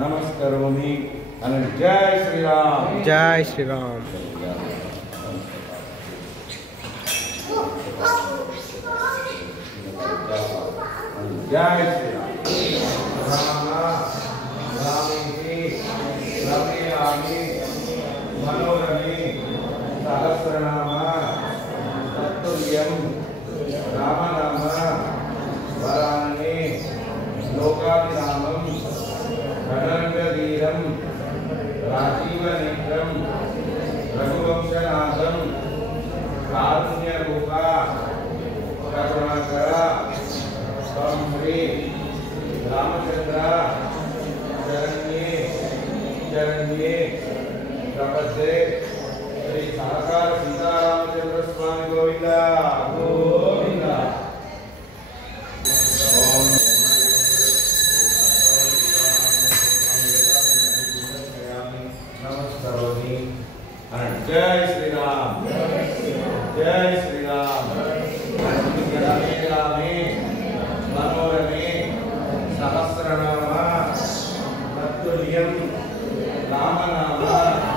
नमस्करोमि and Jai Shri Ram. Jai Shri Ram. Jai Shri Ram. Rama, Ramini, Ramiyami, Manorami, Sahasranama, Tattuyam, Ramanama, Varani, Lokabhinamam, Dhanangadeeram, Rajivanekram, Raghuvamshanadam, Karunya-rupa, Karunakara, Swamri, Ramachandra, Charanye, Charanye, Prapade, Shri Sahakara Sita Ramachandra Swami Govinda, Govinda. Jai Shri Ram. Jai Shri Ram. Rame Rame, Manorame, Sahasranama, Tattuyam, Ramanama.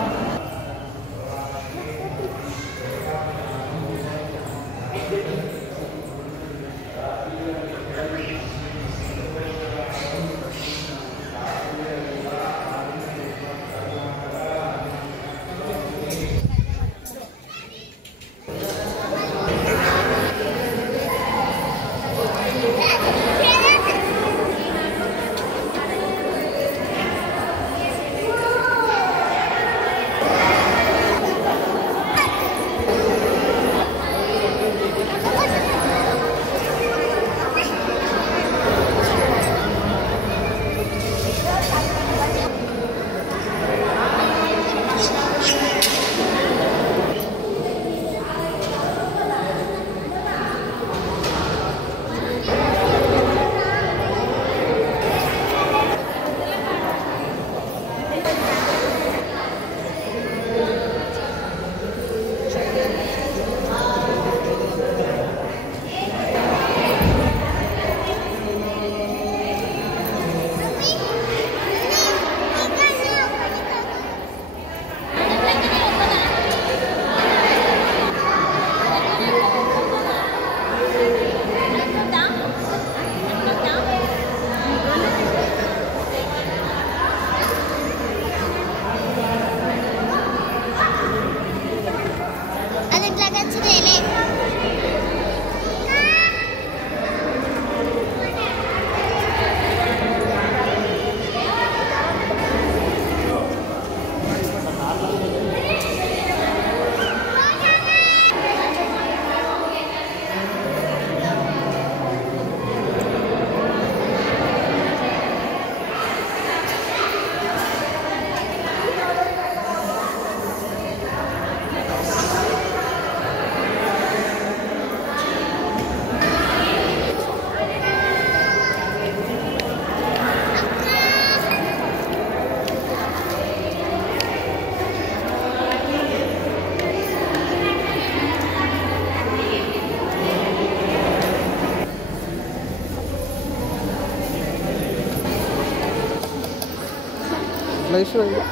వేస్తున్నాయి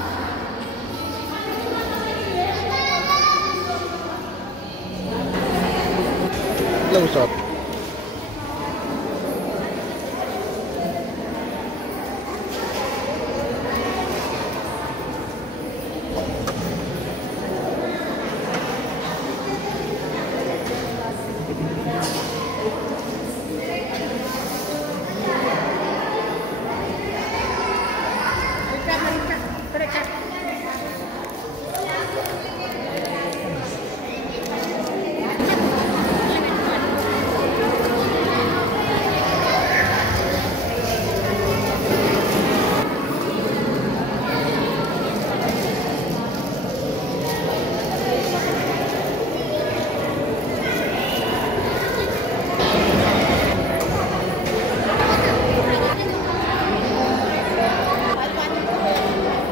ఇట్లా కూర్చోవాలి.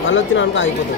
మళ్ళీ వచ్చినాక అయిపోతుంది.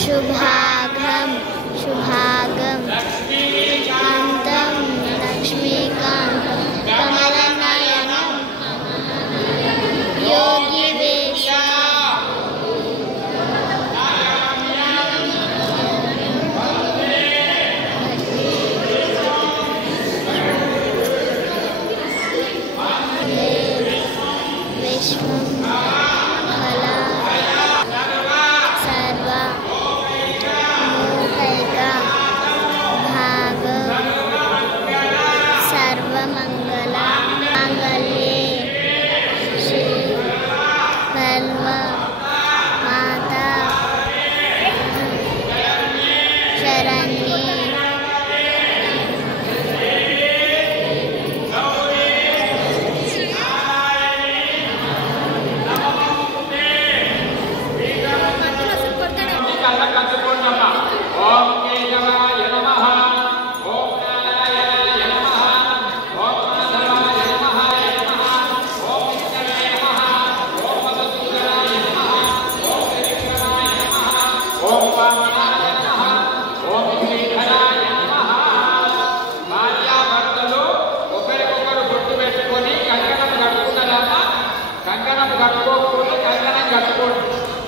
शुभागम शुभागम कांतं लक्ष्मीकांतं कमलनयनं योगिवेशं विश्वं कला सर्वा मोहैका भाग सर्वमंगला मांगल्ये श्री सर्व माता शरण्ये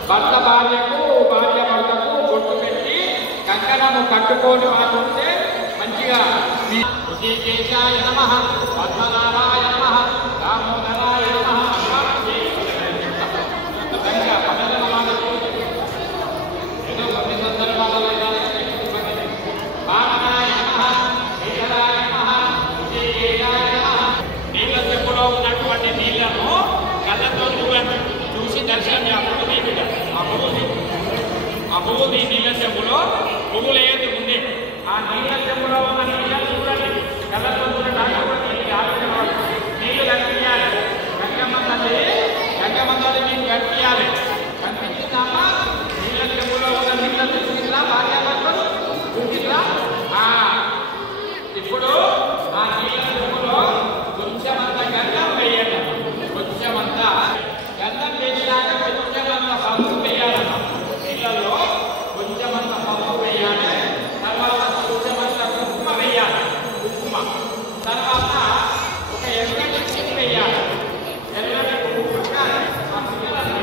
భర్త భార్యకు భార్య భర్తకు బొట్టు పెట్టి కంకణము కట్టుకొని వాడుంటే మంచిగా ఋషికేశాయ నమః పద్మనాభాయ నమః దామోదరాయ నమః ఏదో కొన్ని సందర్భాలలో వామనాయ నమః ఈశ్వరాయ నమః ఋషికేశాయ నమః నీళ్ళ చెప్పులో ఉన్నటువంటి నీళ్లను కళ్ళతో చూసి దర్శనం అభూది నీళ్ళ చెంబులో పువ్వులు ఏది ఉంది ఆ నీళ్ళ చెంబులో ఉన్న నీళ్ళని చూడండి కళ్ళతో చూడండి నీళ్లు కనిపించాలి గంగమ్మ తల్లి మీకు కనిపించాలి కనిపించిందామా నీళ్ళ చెంబులో ఉన్న నీళ్ళని చూసిరా భార్యాభర్తలు చూసిరా ఇప్పుడు ఆ నీళ్ళ చెంబులో కొంచెమంత గంధం వేయండి కొంచెమంతా గంధం వేసినాక కొంచెమంత పసుపు వేయాలన్న నీళ్ళలో కొంచెమంత పసుపు వేయాలి తర్వాత కొంచెమంత కుంకుమ వేయాలి కుంకుమ తర్వాత ఒక ఎర్రటి చిక్కు వేయాలి ఎర్రటి కుంకుమ ఆ చిక్కులను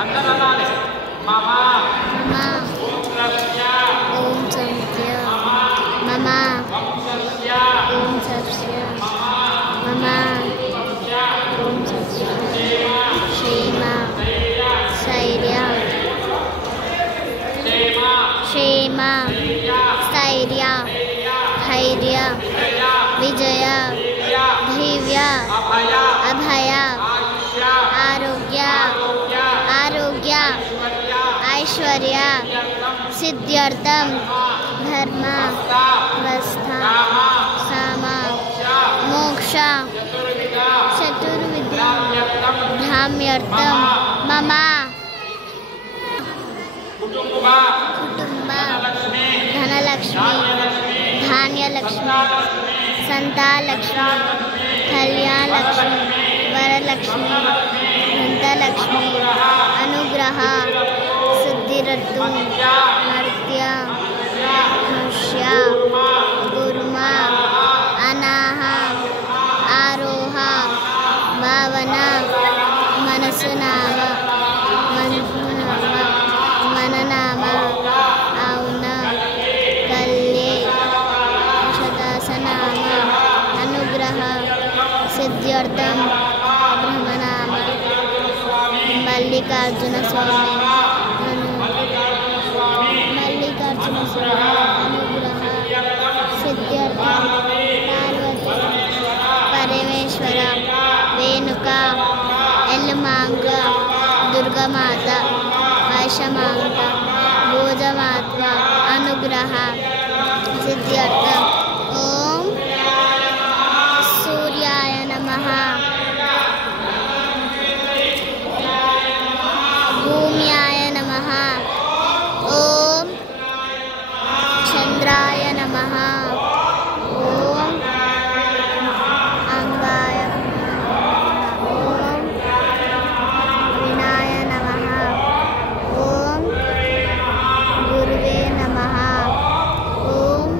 అందరూ అనాలి. మమ మమ పుత్రస్య వంశస్య మమ వంశస్య వంశస్య మమ వంశస్య క్షేమ స్థైర్య క్షేమ స్థైర్య ధైర్య విజయ ధైర్య అభయ ఆరోగ్య ఐశ్వర్య సిద్ధ్యర్థం ధర్మ స్థ సామ మోక్ష చతుర్విధ ధామ్యర్థం మమ కుటుంబ ధనలక్ష్మి ధాన్యలక్ష్మి సంతాలక్ష్మి కళ్యాణలక్ష్మి వరలక్ష్మి దంతలక్ష్మి అనుగ్రహ సిద్ధిరత్తు నృత్య హర్ష్య గుర్మ అనాహ ఆరోహ భావన మనసునామ మననామ అవున కల్యే శతాసనామ అనుగ్రహ సిద్ధ్యర్థం బ్రహ్మనామ మల్లికార్జున స్వామి అనుగ్రహ సిద్ధ్యర్థం పార్వతి పరమేశ్వర వేణుక ఎల్లుమాంగ దుర్గమాత వైషమాంగ భోజమాత్మ అనుగ్రహ సిద్ధ్యర్థం ఓం సూర్యాయ నమః భూమ్యాయ నమః ఓం చంద్రాయ నమః ఓం అంగాయ ఓం వినాయ నమః ఓం గురువే నమః ఓం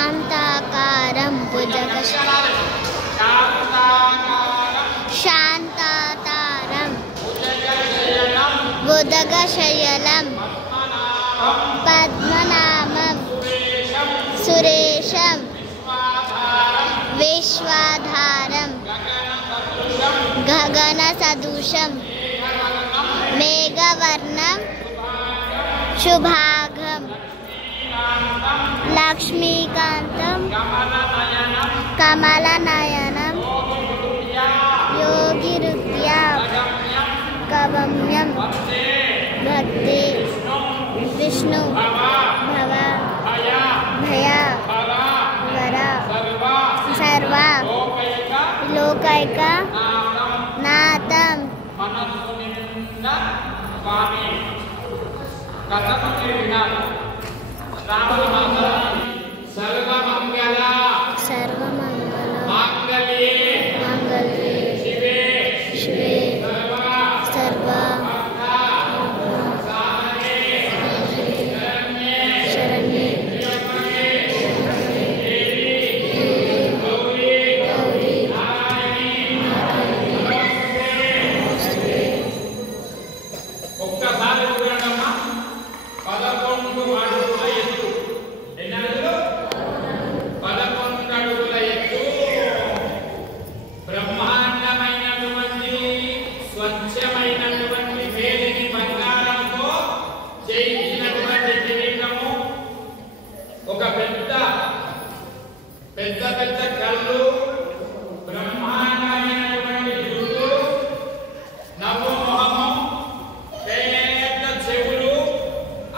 శాంతాకారం శాంతాకారం బుధగశయలం పద్మనాభం సురేశం విశ్వాధారం గగన సదృశం మేఘవర్ణం శుభాగం లక్ష్మీకాంతం కమలనయనం యోగిరుద్యా గమ్యం భక్తి విష్ణు భవ భయ వర సర్వ లోకైక నాథం సర్వమంగళ మాంగళ్యే శివే సర్వ శరణ్యే ఒక్కసారి చూడండమ్మా 11 అడుగుల ఎత్తు. ఎన్ని అడుగులు? 11 అడుగుల ఎత్తు. బ్రహ్మాండమైనటువంటి స్వచ్ఛమైనటువంటి వేలిని బంగారంతో చేయించినటువంటి కిరీటము, ఒక పెద్ద కళ్ళు, బ్రహ్మాండమైనటువంటి జుట్టు, నవ్వు మొహము, పెద్ద చెవులు,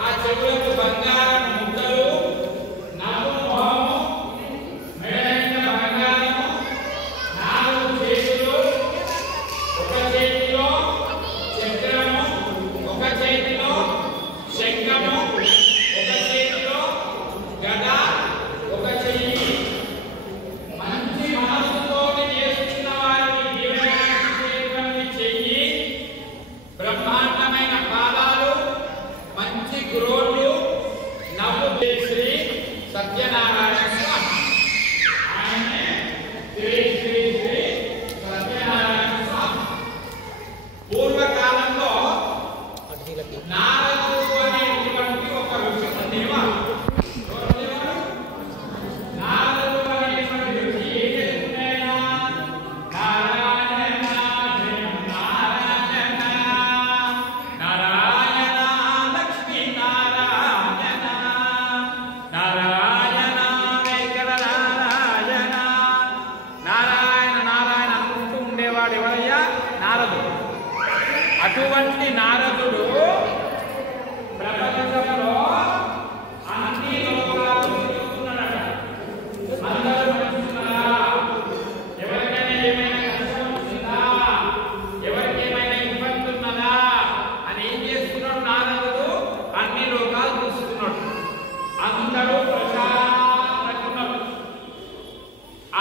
ఆ చెవులకు బంగారం ముద్దలు, నవ్వు మొహము, మెడైన బంగారము, 4 చేతులు, ఒక చేతిలో చక్రము, ఒక చేతిలో శంఖము, ఒక చేతిలో గద, ఒక చెయ్యి. మంచి మనసుతోటి చేస్తున్న వారికి దీవెనటువంటి చెయ్యి, బ్రహ్మాండమైన పాదాలు, మంచి గ్రోళ్ళు, నవ్వు శ్రీ సత్యనారాయణ స్వామి. ఆయనే శ్రీ శ్రీ శ్రీ సత్యనారాయణ స్వామి. పూర్వకాలంలో నారదుడు అనేటువంటి ఒక ఋషి ఉండేవాడు. నారదుడు అనేటువంటి ఋషి ఏం చేస్తున్నాయన? నారాయణ నారాయణ నారాయణ లక్ష్మీ నారాయణ నారాయణ వెంకట నారాయణ నారాయణ నారాయణ అనుకుంటూ ఉండేవాడు. ఎవరయ్యా? నారదుడు. అటువంటి నారదుడు ప్రపంచంలో అన్ని లోకాలు తిరుగుతున్నాడట. అందరూ నడుస్తున్నారా? ఎవరికైనా ఏమైనా కష్టం వచ్చిందా, ఎవరికి ఏమైనా ఇబ్బంది ఉన్నదా అని ఏం చేస్తున్నాడు నారదుడు? అన్ని లోకాలు చూస్తున్నాడు. అందరూ ప్రశాంతంగా ఉన్నారు,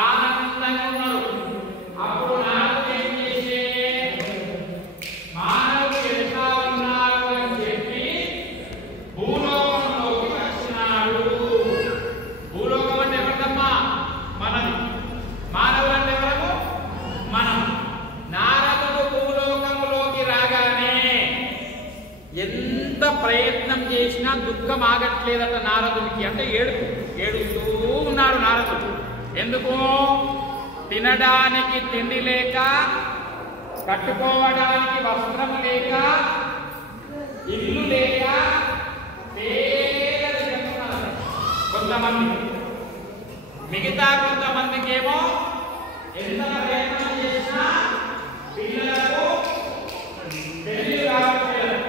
ఆనందంగా ఉన్నారు. అప్పుడు నారదుడు ఏం చేసే, మానవుడు ఎట్లా ఉన్నారు అని చెప్పి భూలోకంలోకి వచ్చినాడు. భూలోకం అంటే ఎవరిదమ్మా? మనది. మానవులు అంటే ఎవరము? మనం. నారదుడు భూలోకంలోకి రాగానే ఎంత ప్రయత్నం చేసినా దుఃఖం ఆగట్లేదట నారదుడికి. అంటే ఏడుస్తూ ఉన్నాడు నారదుడు. ఎందుకు? తినడానికి తిండి లేక కట్టుకోవడానికి వస్త్రం లేక, ఇల్లు లేక పేద జన్మన్నారు కొంతమంది. మిగతా కొంతమందికేమో ఎంత ప్రయత్నం చేసినా పిల్లలకు పెళ్లి కావట్లేదు.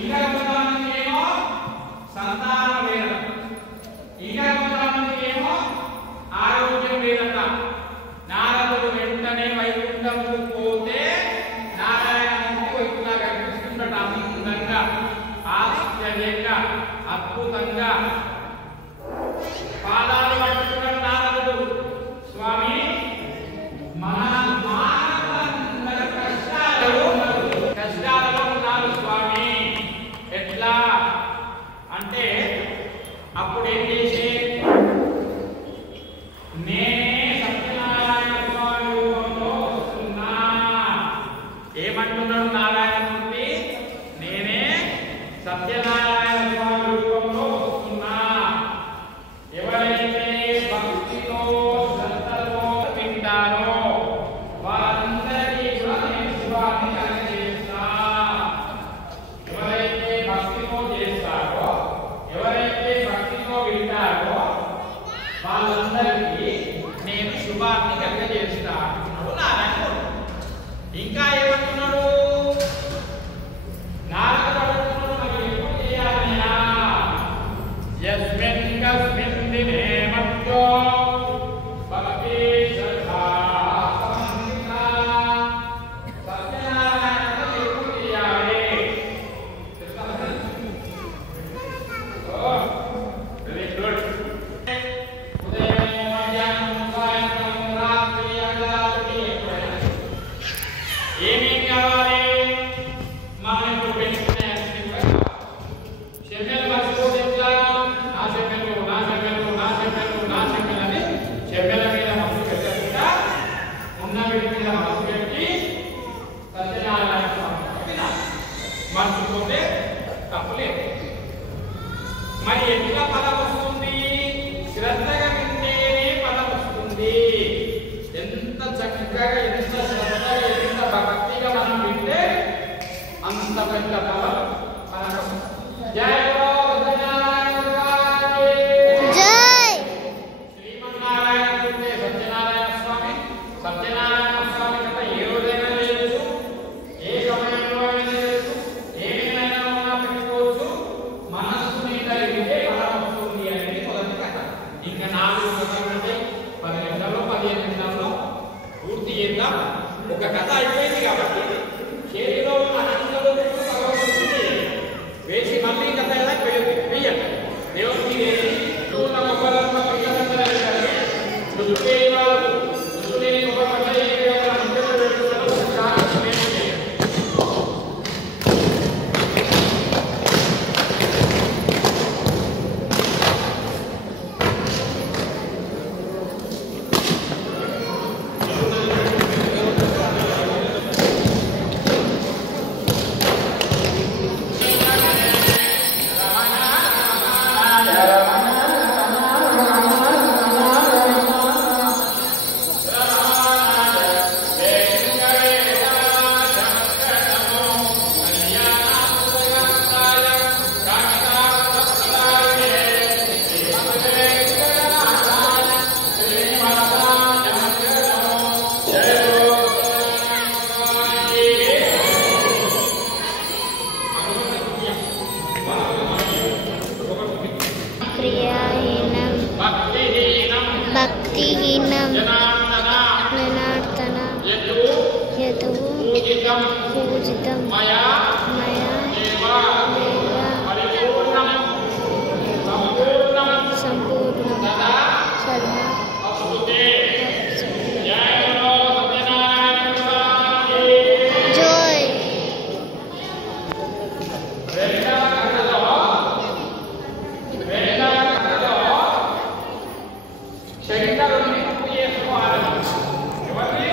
ఇంకా కొంతమందికేమో సంతానం లేదు. ఇంకా కొంతమందికేమో ఆరోగ్యం లేదట. నారదుడు వెంటనే వైకుంఠంకు పోతే నారాయణమూర్తి వైకుంఠంగా కనిపిస్తుందట. అందంగా, ఆశ్చర్యంగా, అద్భుతంగా పాదాలు పట్టుకున్నాడు నారదుడు. స్వామి, మానవులందరూ కష్టాలలో ఉన్నారు స్వామి. ఎట్లా అంటే అప్పుడు ఏం చేసే, నేనే సత్యనారాయణ స్వామి రూపంలో వస్తున్నా. ఏమంటున్నాడు నారాయణమూర్తి? నేనే సత్యనారాయణ స్వామి రూపంలో వస్తున్నా. ఎవరైతే భక్తితో శ్రద్ధతో వింటారో వారందరికీ కూడా నేను శుభాన్ని కలగజేస్తా. ఎవరైతే భక్తితో చేస్తారో, ఎవరైతే భక్తితో వింటారో వాళ్ళందరికీ నేను శుభాన్ని కలగజేస్తా అంటున్నాడు నారాయణుడు. ఇంకా ఏమంటున్నాడు నారదుడు? అడుగుతున్నాడు, మరి ఎప్పుడు చేయాలయ్యా? యస్మిన్ కస్మిన్ దినే మధ్యో భక్తి శ్రద్ధా సమన్విత. సత్యనారాయణ ఎప్పుడు చేయాలి? Very good. ఉదయం, మధ్యాహ్నం, సాయంత్రం, రాత్రి, అర్ధరాత్రి ఏమేం కావాలి? మనం ఇప్పుడు పెంచుకునే అన్ని కూడా చెమ్మెలు మర్చిపోతే ఎట్లా? నా చెమ్మెలు, నా చెమ్మెలు, నా చెమ్మెలు, నా చెమ్మెలు అని చెమ్మెల మీద మనసు పెట్టకుండా ఉన్న వీటి మీద మనసు పెట్టి సత్యనారాయణ స్వామి మర్చిపోతే తప్పులేదు. మరి ఎట్లా ఫలం వస్తుంది? శ్రద్ధగా వింటేనే ఫలం వస్తుంది. ఎంత చక్కగా, ఎంత శ్రద్ధగా, ఎంత భక్తిగా మనం వింటే అంత పెద్ద ఫలం మనకు. జై బలో సత్యనారాయణ స్వామి. జై. శ్రీమన్నారాయణ అంటే సత్యనారాయణ స్వామి. సత్యనారాయణ స్వామి కథ ఏ రోజైనా చేయొచ్చు, ఏ సమయంలో అయినా చేయొచ్చు, ఏమైనా ఉన్నా పెట్టుకోవచ్చు. మనస్సుని కలిగితే ఫలం వస్తుంది అనేది మొదటి కథ. ఇంకా 4 కథలు ఉంటాయి. 10 నిమిషాల్లో 15 నిమిషాల్లో పూర్తి చేద్దాం. ఒక కథ అయిపోయింది కాబట్టి చేతిలో ఉన్న హంసలు వేసి మళ్ళీ కథ ఎలా వెయ్యండి. దేవుడికి వేసి నువ్వు నా గొప్పలంతా పిల్లలందరూ కలిగి నువ్వు లేని వాళ్ళకు, నువ్వు లేని గొప్ప పనులు ఏ విధంగా ముందుకు పెడుతున్నారో చాలా మేలు చేయండి. క్రియాహీనం భక్తిహీనం జనార్దన యదువు పూజితం మయా సంపూర్ణం సదా. జై. శంకరుడిని పూజ చేసుకోవాలి. ఎవరిని?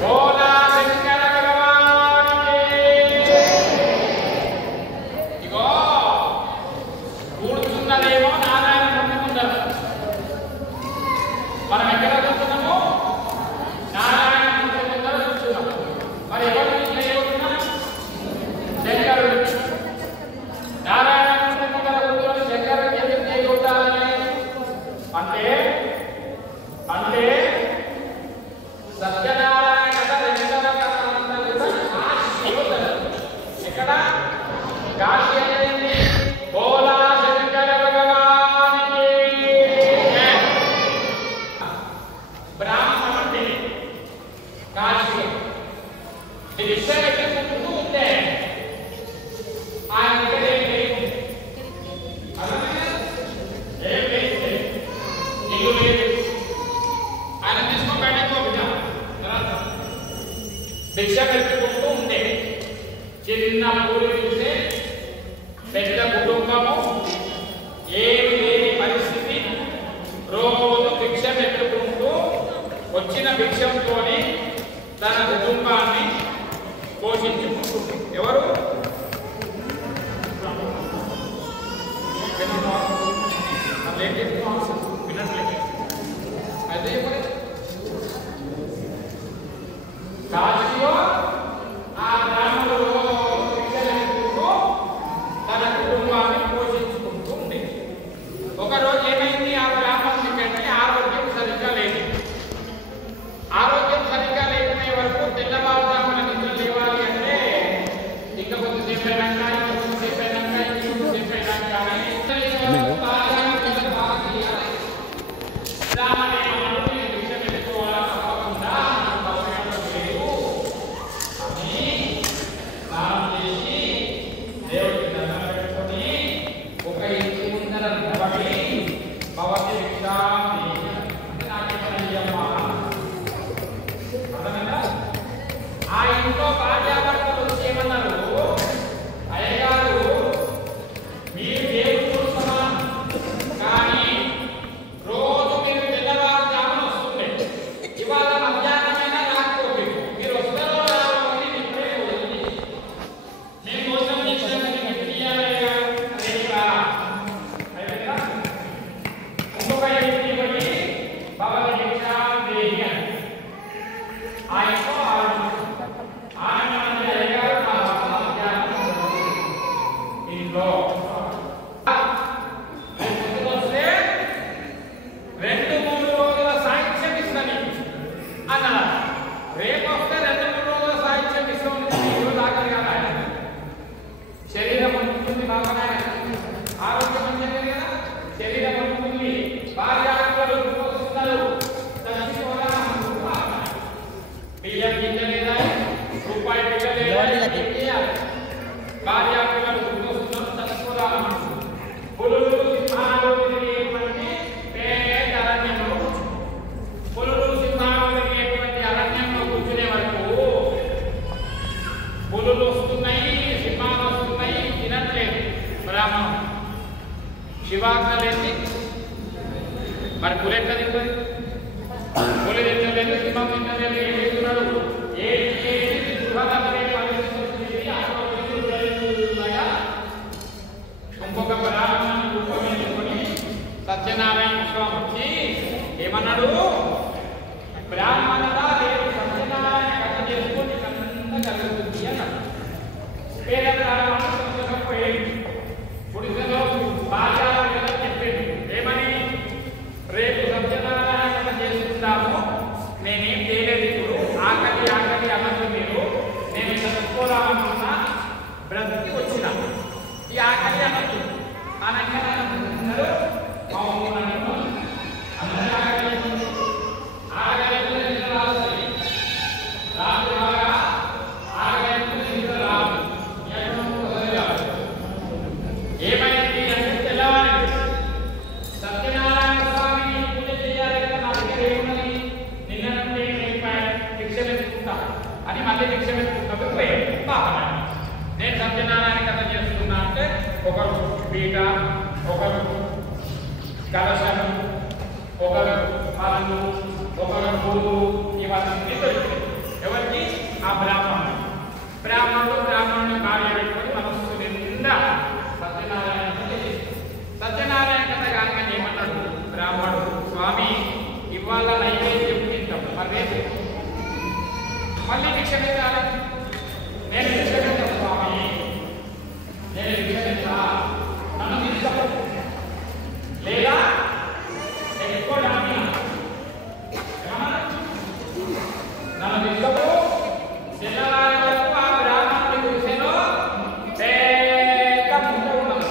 బోలా శంకర భగవానుకి. భిక్ష పెట్టుకుంటూ ఉంటే ఆయన దగ్గర ఏం లేదు, ఏం లేదు, ఇల్లు లేదు. ఆయన తీసుకొని బయటకు భిక్ష పెట్టుకుంటూ ఉండే. చిన్న ఊరు చూస్తే పెద్ద కుటుంబము, ఏమి లేని పరిస్థితి, రోజు భిక్ష పెట్టుకుంటూ వచ్చిన భిక్షంతో తన కుటుంబాన్ని పోషించుకుంటుంది. ఎవరు? అయితే కాశీలో ఆ గ్రామంలో భిక్ష తన కుటుంబాన్ని పోషించుకుంటూ ఉండే. ఒకరోజు ఏమైంది, ఆ బ్రాహ్మణుని పెట్టి ఆరోగ్యం సరిగ్గా లేదు. ఆరోగ్యం సరిగ్గా లేకునే వరకు తెల్లవారుజామున నిద్ర లేవాలి అంటే ఇంకా కొంతసేపు అయినాక ఇంకొంతసేపు అయినాక ఇంకొంతసేపు అయినాక ఒక ఇంటి ముందర నిలబడి భవతి ఆ ఇంట్లో భార్యాభర్తలు వచ్చి ఏమన్నారు, అయ్యగారు మీరు దేవుడు సమానం, కానీ రోజు మీరు తెల్లవారుజామున వస్తుండే, ఇవాళ మధ్యాహ్నమైనా రాకపోతే మీరు వస్తారో రావో అని ఇప్పుడే వదిలి మేము కోసం చేసినది ఇంకొక ఇంటిని బట్టి భవతి భిక్షాందేహి అని ఆ ఇంట్లో ఇంట్లో 2-3 రోజుల సాహిత్యం ఇస్తాను అన్నారు. రేపు వస్తే 2-3 రోజుల సాహిత్యం ఇస్తాను. శరీరం ఉంటుంది, బాగా ఆరోగ్యం మంచిది కదా, శరీరం ఉంటుంది, భార్యాలు పోషిస్తారు, బియ్యం గింజ లేదా రూపాయి బిడ్డ లేదా భార్య పిల్లలు గుర్తొస్తున్నారు, చచ్చిపోదాం. పులులు సింహాలు తిరిగేటువంటి పేద అరణ్యంలో, పులులు సింహాలు తిరిగేటువంటి అరణ్యంలో కూర్చునే వరకు పులులు వస్తున్నాయి, సింహాలు వస్తున్నాయి, తినట్లేదు బ్రాహ్మణం. శివాజ్ఞ లేని మరి పులి ఎట్లా తింటుంది? పులి తింటలేదు, సింహం తింటలేదు, ఏం చేస్తున్నాడు? ఇంకొక బ్రాహ్మణుని రూపం ఎన్నుకొని సత్యనారాయణ స్వామి వచ్చి ఏమన్నాడు, బ్రాహ్మణుడా రేపు సత్యనారాయణ కథ చేసుకొని అంతా కలుగుతుంది అన్నాడు. పేద బ్రాహ్మణుడు పోయేది గుడిసెలో బాధ్యాలు చెప్పేది ఏమని, రేపు సత్యనారాయణ కథ చేసుకుందాము, నేనేం చేయలేదు, ఇప్పుడు ఆకలి ఆకలి అన్నది మీరు, నేను ఇక్కడ చచ్చిపోదామనుకున్నా, బ్రతికి వచ్చిన ఈ ఆకలి అన్నట్టు అనగానే ఏమైంది అంటే తెల్లవారి సత్యనారాయణ స్వామిని పూజ చేయాలి కదా, నా దగ్గర ఏమున్నది, నిన్న నుండి భిక్ష పెట్టుకుంటా అని మళ్ళీ భిక్ష పెట్టుకుంటూ పోయాడు. నేను సత్యనారాయణ కథ చేస్తున్నా అంటే ఒకరు పీట, ఒకరు కలశం, ఒకరు పళ్ళు, ఒకరు పూలు, ఇవన్నీ దొరికింది. ఎవరికి? ఆ బ్రాహ్మణుడు కార్య పెట్టుకొని మనస్సు నిండా సత్యనారాయణ కథ చేసి, సత్యనారాయణ కథ కాగా ఏమన్నాడు బ్రాహ్మణుడు, స్వామి ఇవాళ నైవేద్యం తింటాం, మరి మళ్ళీ భిక్ష పెట్టాలి, నేను భిక్ష పెట్టాను స్వామి, నేను భిక్ష పెట్టా, నన్ను తీసుకో లేదా ఎక్కువ నన్ను తీసుకో. తెల్లవారి వరకు ఆ బ్రాహ్మణుడి గుడిసెలో పెద్ద ముందు ఉన్నది.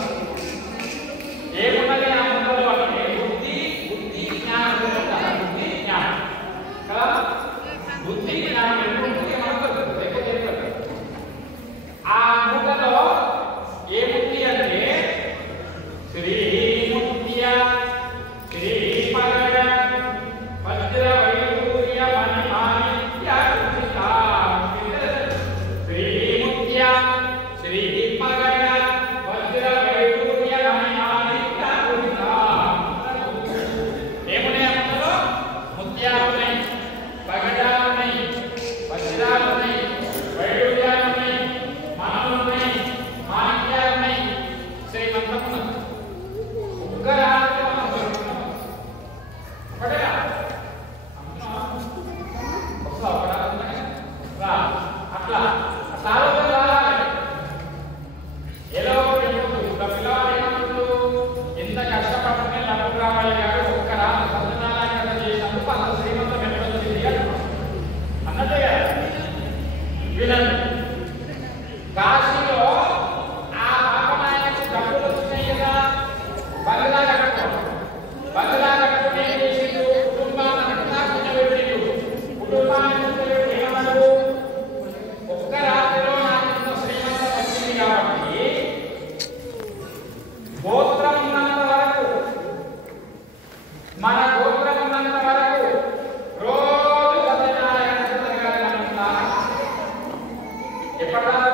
ఏమున్నది ఆ ముందులో అంటే బుద్ధి జ్ఞానం, బుద్ధి జ్ఞానం కదా, బుద్ధి జ్ఞానం ఎప్పుడు మనకు అట్లా సాలోచన రావాలి. ఏదో ఒకటి ఒక పిల్లవాడు ఏమంటాడు, ఎంత కష్టపడితే డబ్బు రావాలి కానీ ఒక్కరా సత్యనారాయణ కథ చేసినందుకు అంత శ్రీమంతం ఎక్కడొచ్చింది అన్నట్టే కదా. వినండి, కాశీలో ఆ పాపనాయనకు డబ్బులు వచ్చినాయి కదా, బంగ్లా కట్టుకోండి. బంగ్లా కట్టుకుని ఏం చేసిండు, కుటుంబాన్ని కూర్చోబెట్టిండు. కుటుంబాన్ని కూర్చోబెట్టి ఏమన్నాడు, ఒక్క రాత్రిలో నాకు శ్రీమంతం వచ్చింది కాబట్టి గోత్రం ఉన్నంత వరకు, మన గోత్రం ఉన్నంత వరకు రోజు సత్యనారాయణ జరగాలనుకుంటా. ఎప్పటిదాకా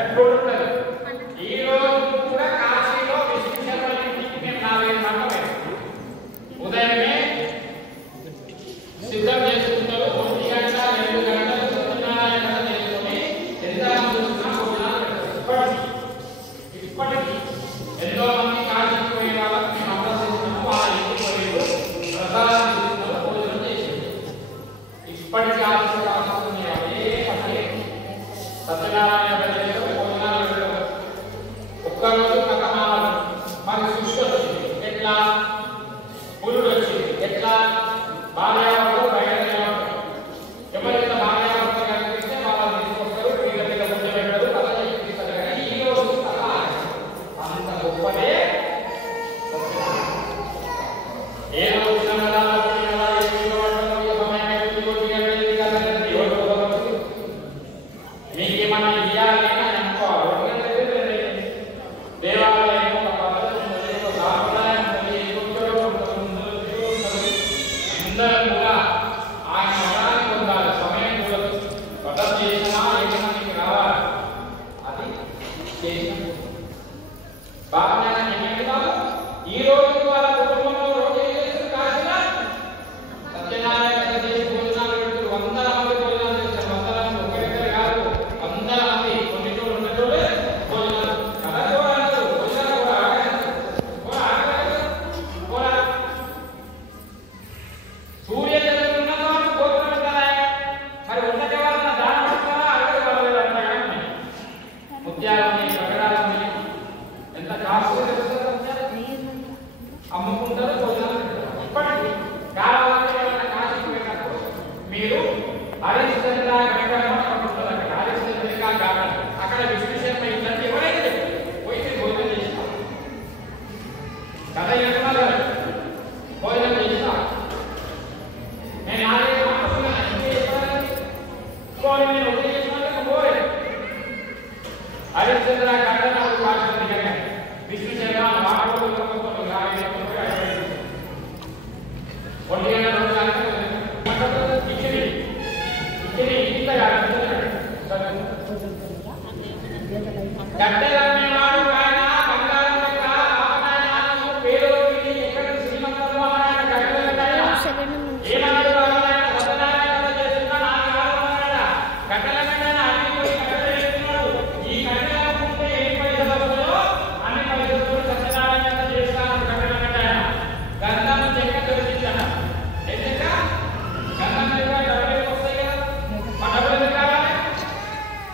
ఎప్పుడు ఉంటుంది. ఈ రోజు కూడా కాశీలో విశిష్టమైన ఇంటికి మేము 4 గంటలు ఉదయమే సిద్ధం చేసుకుంటారు. 1 గంట 2 గంటలు సత్యనారాయణ చేసుకుని ఇప్పటికీ ఎంతో మంది కాశీకి పోయే వాళ్ళకి మేము అభ్యసిస్తున్నాము. ఆ ఇంటికి పోయి ప్రసాదం తీసుకున్నారు, భోజనం చేసింది. ఇప్పటికీ ఆలోచన అదే పట్టే సత్యనారాయణ భోజనాలు ఒక్కరోజు కథమాలు మరి సృష్టి వచ్చింది. ఎట్లా పురుడు వచ్చింది, ఎట్లా భార్యాభర్తలు బయలుదేరారు. ఎవరైతే భార్యాభర్తలు కనిపిస్తే వాళ్ళని తీసుకొస్తారు, వీళ్ళ మీద ముందు పెట్టారు, కథ చేస్తారు. కానీ ఈ రోజు కథ అంత గొప్పదే. ఏ రోజు మీకేమన్నా ఇయ్యాలి అని అనుకోవాలి. దేవాలయం ఒక పద్ధతి ఉంటుంది, ఒక సాంప్రదాయం ఉంటుంది, అందరం కూడా ఆయన మరణానికి పొందాలి. సమయం కూడా పద్ధతి చేసినా ఏమైనా మీకు రావాలి. అది చేసిన బాగా ఈ రోజు వాళ్ళ కుటుంబంలో రోజు ఏం చేస్తారు, కాశీలో సత్యనారాయణ చేసి భోజనాలు పెడుతూ 100 మంది భోజనాలు చేస్తారు. 100 మంది ఒకరిద్దరు కాదు, 100 మంది. కొన్ని చోట్ల ఉన్నట్టు భోజనాలు కథ భోజనాలు కూడా సూర్య చంద్రులు ఉన్న వాళ్ళు గోత్రం ఉంటారా? మరి ఉన్నది వాళ్ళ దానం ఇస్తారా? అక్కడ వాళ్ళు అంటారు ముత్యాలని పగడాలని ఎంత కాస్ట్ అమ్ముకుంటారు, భోజనాలు పెడతారు. ఇప్పటికీ కావాలంటే కాశీకి వెళ్ళినప్పుడు మీరు హరిశ్చంద్ర హరిశ్చంద్రిక గార్డెన్ అక్కడ విశ్లేషణ ఇట్లాంటి ఎవరైతే పోయి మీరు భోజనం చేసినా కథ చెప్తున్నా భోజనం చేసినా నేను ఆలయం నేను ఒకే చేసినా పోలే హరిశ్చంద్ర గార్డెన్ భాష విశ్లేషణ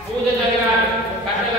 పూజ జరగాలి. కట్టెల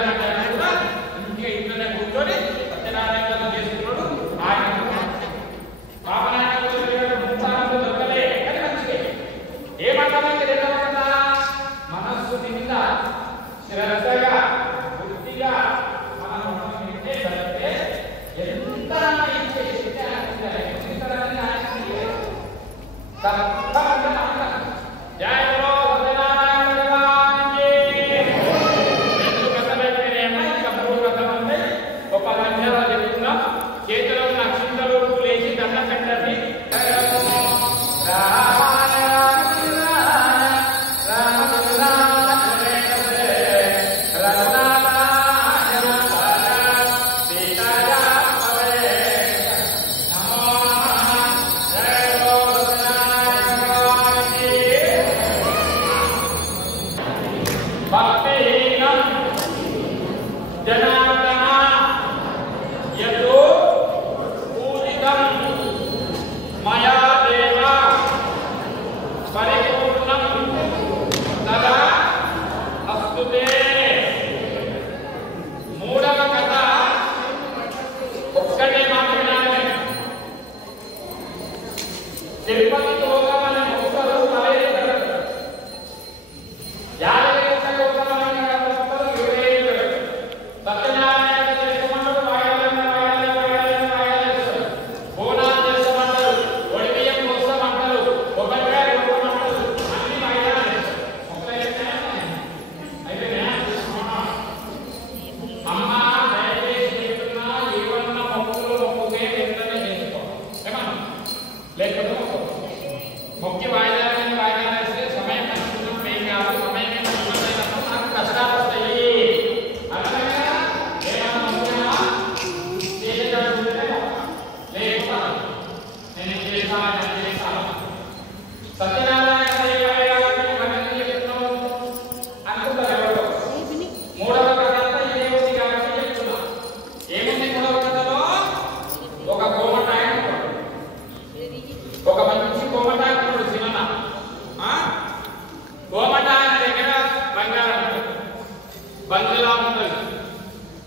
బంగ్లా ఉంటుంది,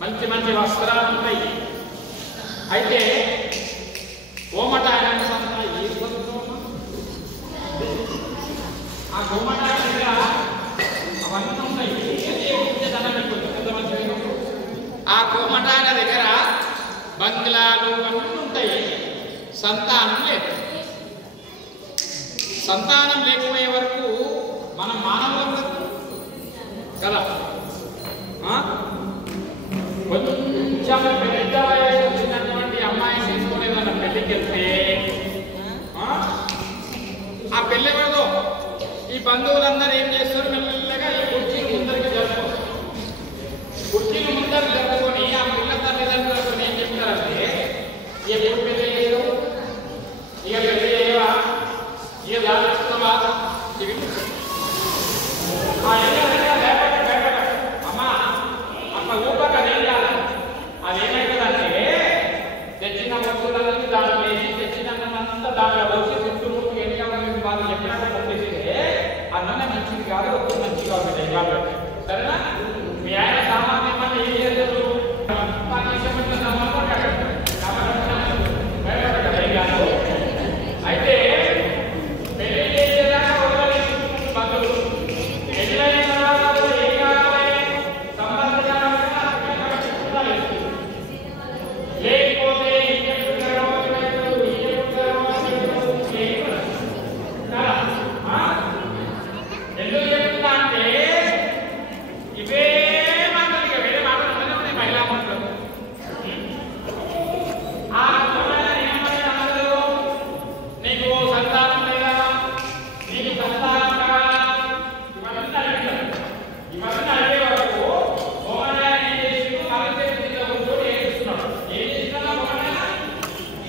మంచి మంచి వస్త్రాలు ఉంటాయి. అయితే గోమటాయన సంత ఆ గోమటాయ దగ్గర అవన్నీ ఉంటాయి. ఆ గోమటాయన దగ్గర బంగ్లాలు అన్నీ ఉంటాయి. సంతానం లేదు. సంతానం లేకపోయే వరకు మనం మానవులు కదా. కొంచెం పెద్ద వయసు వచ్చినటువంటి అమ్మాయి చేసుకునే మన పెళ్లికి వెళ్తే ఆ పెళ్లి ఎవరిదో ఈ బంధువులందరూ ఏం చేస్తారు, మెల్లగా ఈ కుర్చీలు ముందరికి జరుపుకోరు. కుర్చీలు ముందరికి జరుపుకొని ఆ పిల్ల తల్లిదండ్రులతో ఏం చెప్తారంటే, ఎప్పుడు పెళ్లి లేదు, ఇక పెళ్లి చేయవా, ఇక దాచుతావా, అమ్మా అక్కడ ఊపక వేయాలి. అది ఏమైతుందంటే తెచ్చిన వస్తువులన్నీ దాంట్లో వేసి తెచ్చినంతా దాంట్లో వచ్చి చుట్టూ ఎన్ని వాళ్ళు చెప్పినట్టు పంపిస్తే అన్నమే మంచిది కాదు, ఒక్క మంచిది కాదు. సరేనా? మీ ఆయన సామాన్యం అంటే ఏం చేస్తారు, అయితే పెళ్లి చేసేదాకా వదలలేదు బంధువులు. పెళ్ళైన తర్వాత ఏం కావాలి, లేకపోతే ఎందుకు చెప్తున్నా అంటే ఇవే మాటలు, ఇక వేరే మాటలు ఉన్నాయి మహిళా మంత్రులు. ఆ నీకు సంతానం లేదా, నీకు సంతానం కావాలా, ఇవన్నీ అడిగారు. ఇవన్నీ అడిగే వరకు మోహనాయన ఏం చేసి మగ ఏడుస్తున్నాడు. ఏం చేస్తున్నా మోహనాయన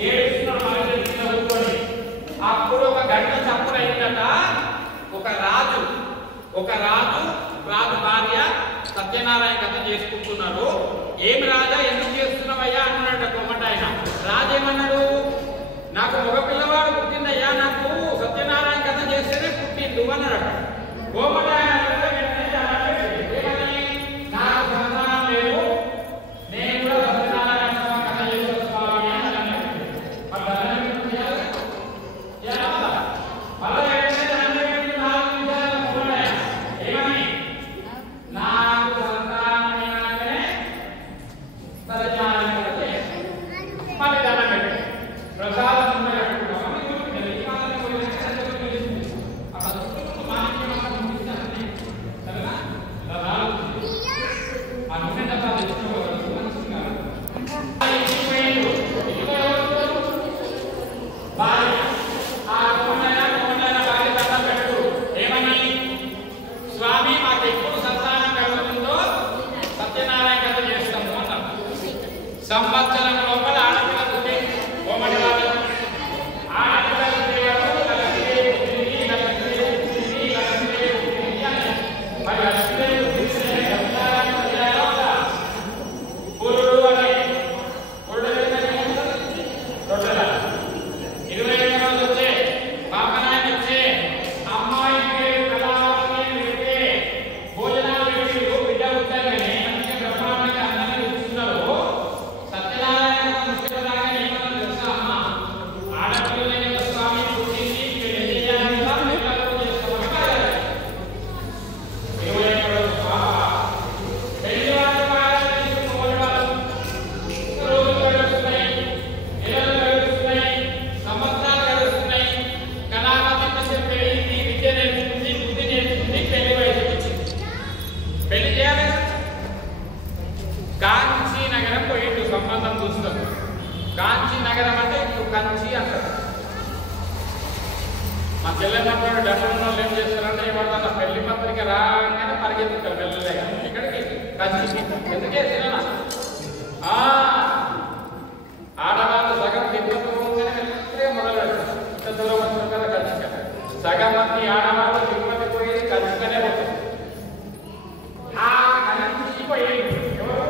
ఏడుస్తున్నాడు, మగ కూర్చొని. అప్పుడు ఒక గంట చప్పుడు అయిందట. ఒక రాజు భార్య సత్యనారాయణ కథ చేసుకుంటున్నారు. ఏం రాజా ఎందుకు చేస్తున్నావయ్యా అన్నాడట కొమ్మటాయన. రాజు ఏమన్నాడు, నాకు మగ పిల్లవాడు పుట్టిందయ్యా, నాకు సత్యనారాయణ కథ చేస్తేనే పుట్టిండు అన్నాడట. కొమ్మటాయన నాకు సంతానం లేదు, నేను కూడా సత్యనారాయణ కథ చేసుకోవాలి అని అన్నాడు. స్వామి మాకు ఎప్పుడు సంతానం కలుగుతుందో సత్యనారాయణ కథ చేస్తాము అన్నారు. సంవత్సరం లోపల ఆడపిల్ల పుట్టి కోమటి వాళ్ళు ఆడపిల్ల కాంచీ నగరం అంటే ఇప్పుడు కంచి అంటారు. మా చెల్లెన్నప్పుడు డబ్బులు ఏం చేస్తారంటే ఏమన్నా పెళ్లి పత్రిక రాగానే పరిగెత్తుతారు వెళ్ళలేక ఇక్కడికి కంచి. ఎందుకే సినిమా ఆడవాళ్ళు సగం తిరుపతి మొదలు పెడతారు. ఇంత దూరం వచ్చిన కదా కంచిక. సగం మంది ఆడవాళ్ళు తిరుపతి పోయేది కంచికనే పోతారు. ఆ కంచి పోయేది ఎవరు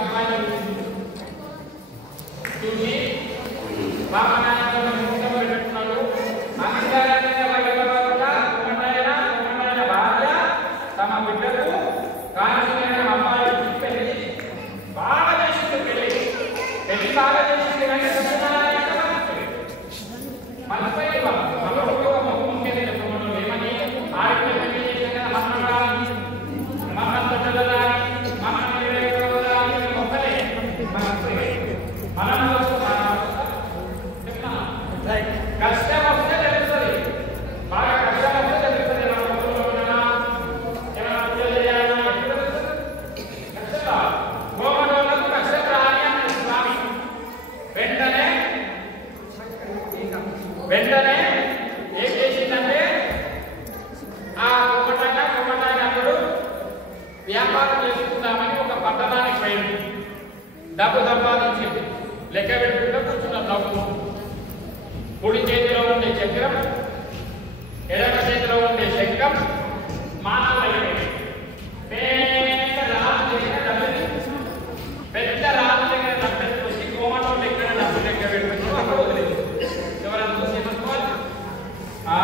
అమ్మాయి చూసి బామనాయకులను ముందు పెట్టుకున్నాడు. అంగీకారంగా భార్య తమ బిడ్డకు డబ్బు సంపాదించింది లెక్క పెట్టుకుంటూ కూర్చున్నాం డబ్బు. కుడి చేతిలో ఉండే చక్రం, ఎడమ చేతిలో ఉండే శంఖం, మానవ పెద్ద రాజు దగ్గర డబ్బెట్టుకొచ్చి కోమటో దగ్గర డబ్బు లెక్క పెట్టుకుని అక్కడ వదిలేదు. ఎవరైనా చూసి పట్టుకోవాలి. ఆ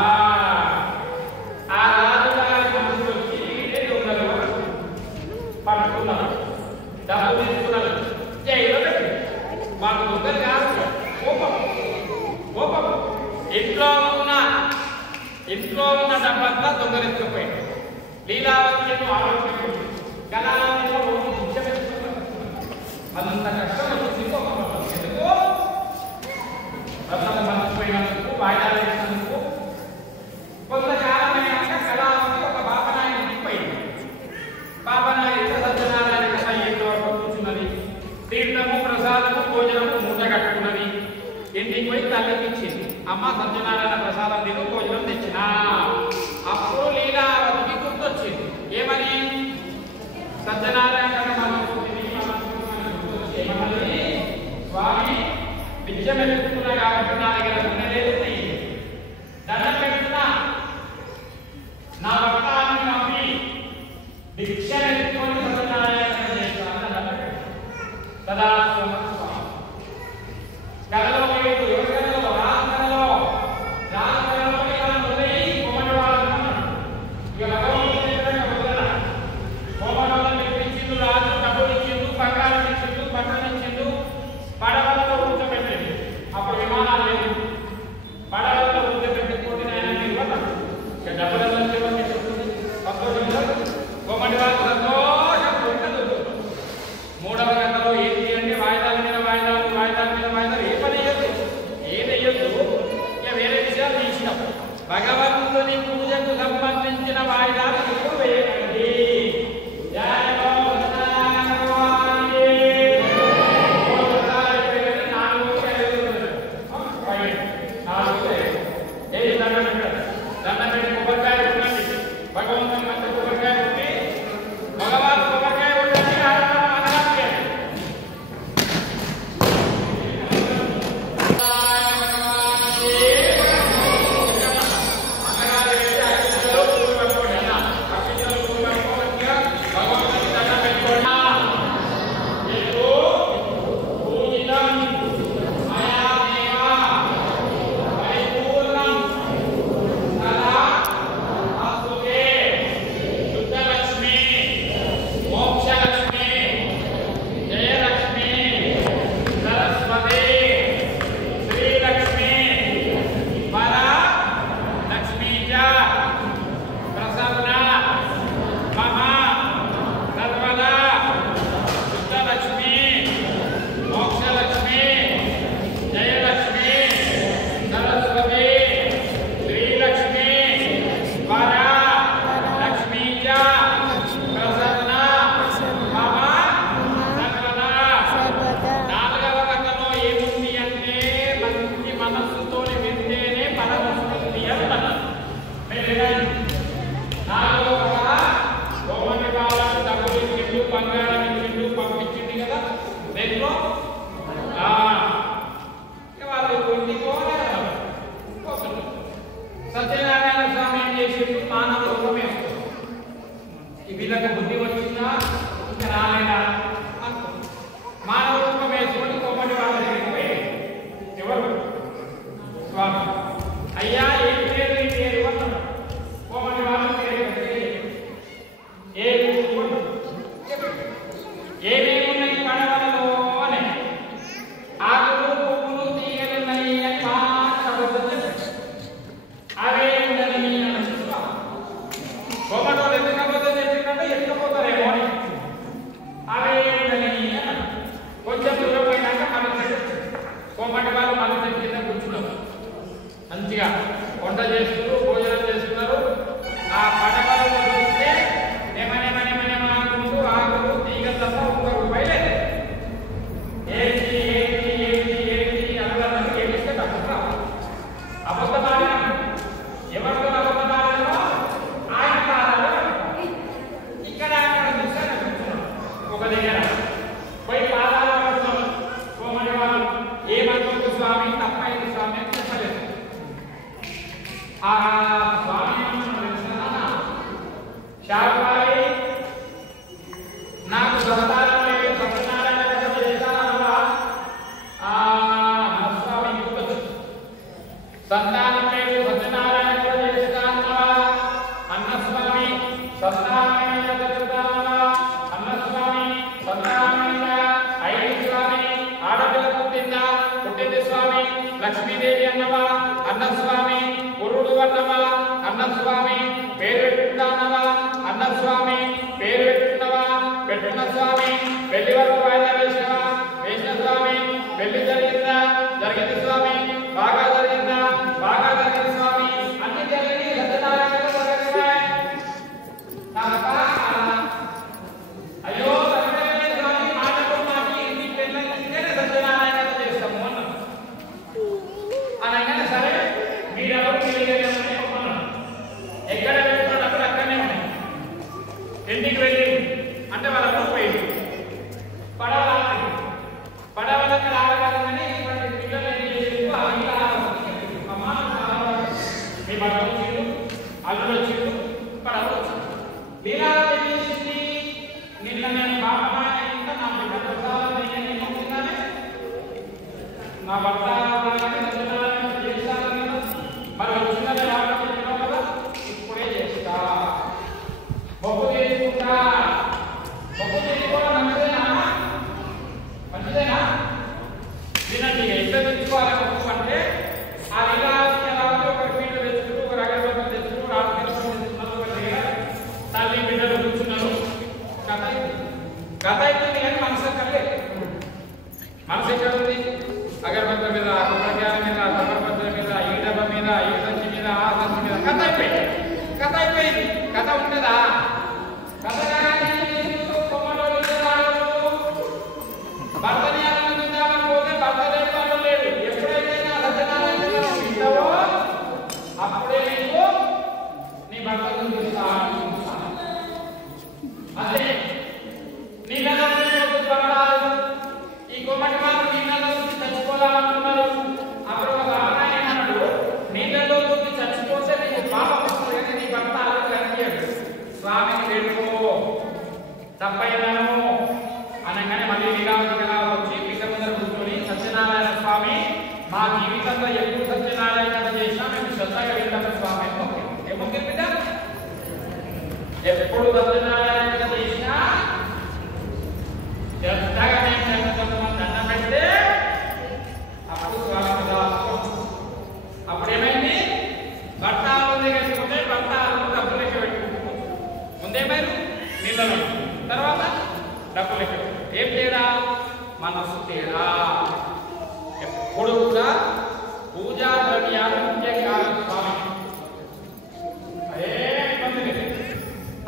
రాజు గారి మనుషులు వచ్చి దొంగలు పట్టుకున్నారు, డబ్బు తీసుకున్నారు. జైల్లో పెట్టి మాకు దొంగలు కాదు, కోపం కోపం. ఇంట్లో ఉన్న డబ్బంతా దొంగలెత్తుకుపోయింది. లీలావతి ఆరోగ్యం కళావతిలో అంత కష్టం ఎందుకు రత్నం మర్చిపోయినందుకు, వాయిదాలు వేసినందుకు. కొంతకాలమైనాక కళావతి ఒక బాపనాయన ఇంటిపోయింది. బాపనాయన సత్యనారాయణ కథ ఏంటో కూర్చున్నది. తీర్థము ప్రసాదము భోజనము మూట కట్టుకున్నది. ఇంటికి పోయి తల్లికి ఇచ్చింది. అమ్మ సత్యనారాయణ ప్రసాదం తిను, భోజనం తెచ్చిన. అప్పుడు లీలావతికి గుర్తొచ్చింది. ఏమని? సత్యనారాయణ స్వామి బిచ్చం ఎత్తుకున్నా కాబట్టి నా దగ్గర ఉండలేదు, దండం పెడుతున్నా, నా భక్తాన్ని పంపి భిక్ష ఎత్తుకొని సత్యనారాయణ చేస్తాను కదా. కళలో యువకళలో రాజకళలో కోమటి వాళ్ళను ఇక భగవంతుడు కోమటి మెప్పించిండు. రాజు డబ్బులు ఇచ్చిండు, బంగారం ఇచ్చిండు, బట్టలు ఇచ్చిండు, పడవలలో కూర్చోబెట్టిండు. అప్పుడు విమానాలు లేవు. పడవలలో కూర్చోబెట్టుకుంటే ఆయన నిర్వహణ ఇక డబ్బులలో సంతోషం. కోమటి వాళ్ళు సంతోషం ఉండదు. మూడవ గంటలో ఏంటి అంటే వాయిదాల మీద వాయిదాలు, వాయిదాల మీద వాయిదాలు. ఏ పని వేయద్దు, ఏదయ్యొద్దు. ఇక వేరే విషయాలు తీసినాం. భగవంతుని పూజకు సంబంధించిన వాయిదాలు ఎప్పుడు వేయకండి. భగవంతుని మంచి కొబ్బరికాయ ఉండి భగవాన్ కొబ్బరికాయ ఉండండి. సత్యనారాయణ స్వామి ఏం చేసిండు? మానవ రూపమే వీళ్ళకి బుద్ధి వచ్చిందా ఇంకా రాలేదా? మానవ రూపం వేసుకొని కోమటి వాళ్ళ దగ్గరికి పోయి, ఎవరు స్వామి అయ్యా ఏం పేరు ఈ పేరు అన్నాడు. కోమటి వాళ్ళ పేరు ఏమేమి ఉన్నాయి పడవలలో అని. ఆకులు పువ్వులు తీగలున్నాయి అని అవే ఉండని కోమటోళ్ళు ఎక్కకపోతే తెచ్చిందంటే ఎక్కకపోతారేమో అని అవే ఉండని కొంచెం దూరం పోయినాక మళ్ళీ కోమటి వాళ్ళు మళ్ళీ కింద కూర్చున్నారు. మంచిగా వంట చేస్తున్నారు, భోజనం చేస్తున్నారు. ఆ పడవలలో చూస్తే ఏమనేమనేమనేమనుకుంటూ ఆకులు తీగలు తప్ప ₹1 లేదు. ఏంటి ఏంటి ఏంటి ఏంటి అనడానికి ఏమిస్తే తప్ప అబద్ధమాడిన ఎవరితో అబద్ధమాడో ఆయన కాదు. ఇక్కడ అక్కడ చూసాను ఒక దగ్గర పోయి పాదాలు శాకారి నాకు సంతానం లేదు సత్యనారాయణ కథ చేస్తానమ్మా స్వామి సంతానం లేదు సత్యనారాయణ కథ చేస్తానమ్మా అన్నస్వామి సంతానమైన జరుగుతానమ్మా అన్నస్వామి సంతానమైన ఐదు స్వామి ఆడపిల్ల పుట్టిందా పుట్టింది స్వామి లక్ష్మీదేవి అన్నవా అన్నస్వామి గురుడు అన్నవా అన్నస్వామి పేరు పెట్టుకుంటానవా అన్నస్వామి పేరు పెట్టుకున్నవా పెట్టుకున్న స్వామి పెళ్లి వరకు వాయిదా వేసినవా వేసిన స్వామి పెళ్లి జరిగిందా జరిగింది స్వామి బాగా జరిగిందా బాగా జరిగింది స్వామి అన్ని జరిగి సత్యనారాయణ అయ్యో స్వామి మాటకు మాకి ఇంటి పెళ్ళైతే సత్యనారాయణ చేస్తాము అన్నాం అనగానే సరే మీరెవరు తెలియజేయమని ఒప్పుకున్నాం ఎక్కడ పెట్టుకున్నాడు అక్కడ అక్కడనే ఉన్నాయి ఇంటికి వెళ్ళి అంటే వాళ్ళ పోయింది పడవలకి రావాలని పిల్లలు ఏం చేసేందుకు అమ్మ మీ భర్త వచ్చిండు అల్లుడు వచ్చిండు పడవ వచ్చిండు లీలావతి ఏం చేసింది నిన్న నేను బాబా ఇంకా నా బిడ్డ నా భర్త చేస్తాను మరి వచ్చిందని రావడం చెప్పినావు కదా ఇప్పుడే చేస్తా బొగ్గు చేసుకుంటా బొగ్గు చేసుకోవడం మంచిదేనా వినండి ఎంత తెచ్చుకోవాలి బొగ్గు అంటే ఆ లీలావతి ఒక పీట తెచ్చుకుంటూ ఒక రగడ తెచ్చుకుంటూ తల్లి బిడ్డలు కూర్చున్నారు కథ అయిపోయింది కానీ మనసు కలే మనసు ఎక్కడ ఉంది అగరబత్తుల మీద కొబ్బరికాయల మీద కొబ్బరిపత్తుల మీద ఈ డబ్బా మీద ఈ సంచి మీద ఆ సంచి మీద కథ అయిపోయింది కథ ఉంటుందా కథ భర్తని ఆనందించాలని పోతే భర్త లేని లేదు ఎప్పుడైతే నా సత్యనారాయణ వింటావో అప్పుడే నీకు నీ భర్త అదే నీళ్ళలో ఈ కొమ్మటి వాళ్ళు నీళ్ళలో చచ్చిపోవాలనుకున్నారు అప్పుడు ఒక అమ్మాయి అన్నాడు నీళ్ళలో చచ్చిపోతే నీకు పాపం వస్తుంది కానీ నీ భర్త కనిపించాడు స్వామిని వేడుకో తప్పైనాను అనగానే మళ్ళీ లీలావతి కళ వచ్చి పిల్ల ముందర కూర్చొని సత్యనారాయణ స్వామి మా జీవితంలో ఎప్పుడు సత్యనారాయణ చేసినా మేము శ్రద్ధగా వింటాము స్వామి ఏమో బిడ్డ ఎప్పుడు సత్యనారాయణ చేసినా శ్రద్ధగా నేను దండం పెడితే అప్పుడు స్వామి అప్పుడేమైంది భర్త ముందే వేసుకుంటే భర్త డబ్బులు లెక్క పెట్టుకుంటాం ముందేమైంది నీళ్ళలో తర్వాత డబ్బులు లెక్క ఏం తేడా మనసు తేడా ఎప్పుడు కూడా పూజా ద్రవ్యాలు ముఖ్యం కాదు స్వామి అదే ఇబ్బంది లేదు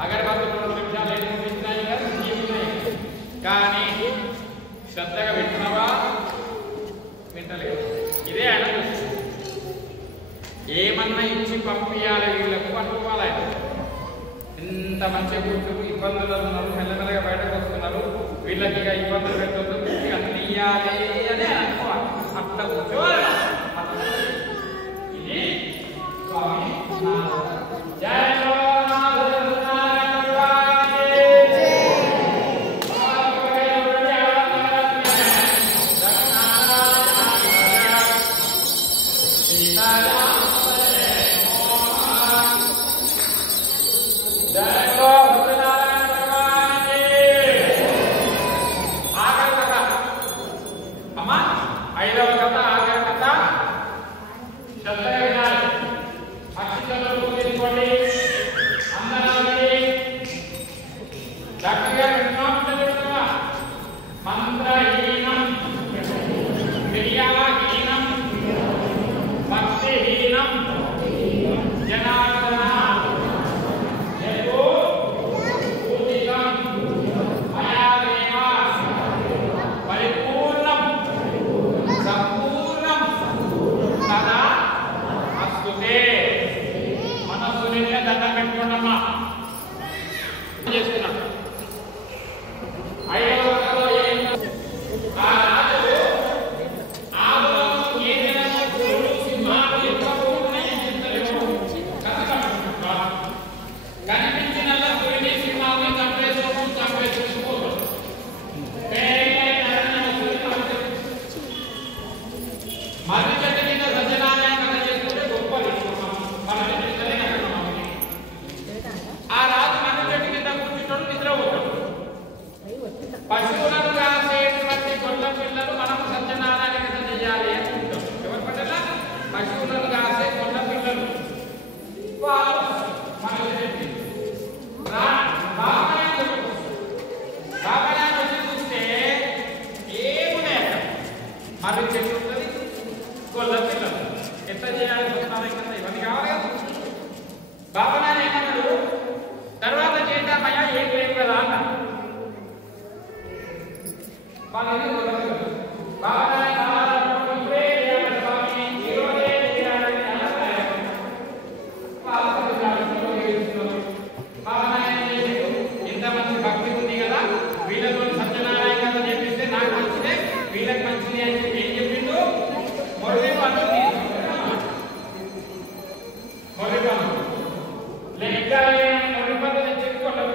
అగరబత్తులు 2 నిమిషాలు ఏడుస్తున్నాయి కానీ శ్రద్ధగా వింటున్నావా వింటలేదు ఇదే ఆయన ఏమన్నా ఇచ్చి పంపించాలి వీళ్ళకు అనుకోవాలి ఇంత మంచిగా కూర్చొని ఇబ్బందులు ఉన్నారు మెల్లమెల్లగా బయటకు వస్తున్నారు వీళ్ళకి ఇక ఇబ్బందులు పెట్టొద్దు అన్ని ఇయ్యాలి అని అనుకోవాలి అట్లా కూర్చోవాలి ఇది స్వామి జయ శ్రద్ధగా వినాలి అక్షింతలు తీసుకోండి పశువులను కాసేటువంటి గొల్ల పిల్లలు మనం సత్యనారాయణ చేయాలి అనుకుంటాం. ఎవరి పట్ల? పశువులను కాసే గొల్ల పిల్లలు వాళ్ళు బాబాయాన్ని వచ్చి చూస్తే ఏమున్నాయి అక్కడ మరి చెట్టు ఉంటుంది, గొల్ల పిల్లలు ఎట్లా చేయాలి ఇవన్నీ కావాలి కదా. బాబాయ్ ఏమన్నాడు? తర్వాత చేద్దామయ్యా ఏం లేదు కదా అన్నాడు. ఇంత మంచి భక్తి ఉంది కదా, వీళ్ళతో సత్యనారాయణ కథ చెప్పిస్తే నాకు మంచిదే, వీళ్ళకి మంచిది అని చెప్పి ఏం చెప్పిండు? మొదటి పనులు లెక్క మొదటి పనులు చెప్పుకోండి.